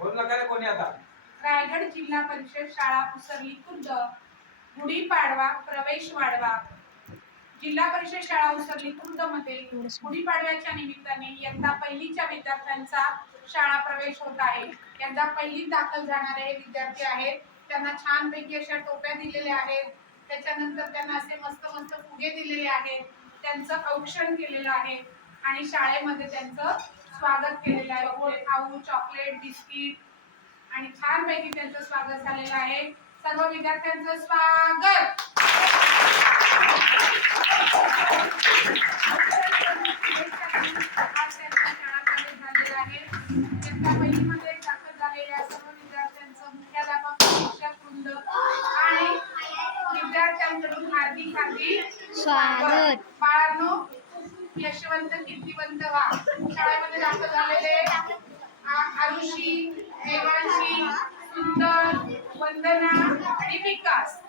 बोल नका रे कोणी आता? रायगड जिल्हा परिषद शाळा उसरली खुर्द गुढीपाडवा प्रवेश वाढवा. जिल्हा परिषद शाळा उसरली खुर्दमध्ये गुढीपाडव्याच्या निमित्ताने यंदा पहिलीच्या विद्यार्थ्यांचा शाळा प्रवेश होत आहे. यंदा पहिलीत दाखल जाणारे हे विद्यार्थी आहेत. त्यांना छानपैकी अशा टोप्या दिलेल्या आहेत. त्याच्यानंतर त्यांना असे मस्त मस्त फुगे दिलेले आहेत. त्यांचं औक्षण केलेलं आहे. आणि शाळेमध्ये त्यांचं स्वागत केलेलं आहे. गोड खाऊ चॉकलेट बिस्किट आणि छानपैकी त्यांचं स्वागत झालेलं आहे. सर्व विद्यार्थ्यांचं स्वागत. आणि विद्यार्थ्यांकडून हार्दिक हार्दिक स्वागत. बाळांनो यशवंत कीर्तिवंत व्हा शाळेमध्ये दाखल झालेले आयुषी आरुषी देवांशी सुंदर वंदना आणि विकास.